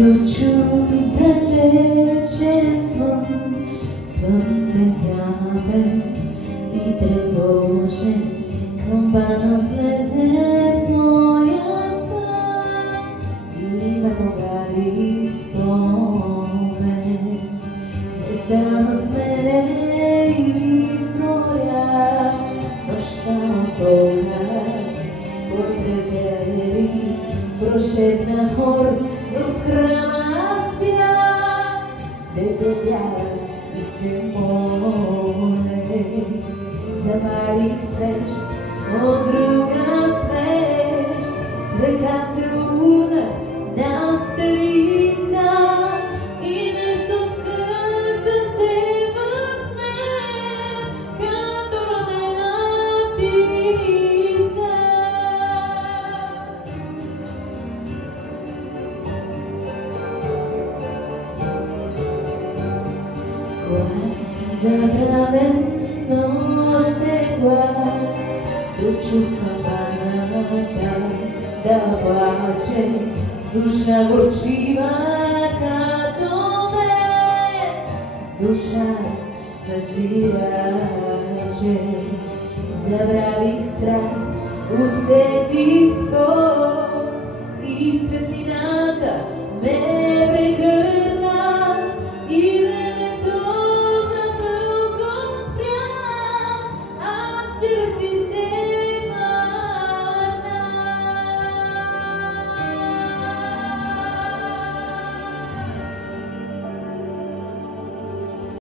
Дочу далечен звън, звън внезапен и тревожен, камбана влезе в моя сън и ме погали спомен. Звезда над мене изгоря, нощта отбора, потребери, прошепна хор, в храма спя, дете бяга и се моле. Запалих свещ от друга свещ, ръка целуна на старица и нещо скърза се в мен, като родена птица. Глас забравен, нощен глас, дочух камбаната да плаче, с душа горчива като мен, с душа на сираче. Забравих страх, усетих Бог и светлината ме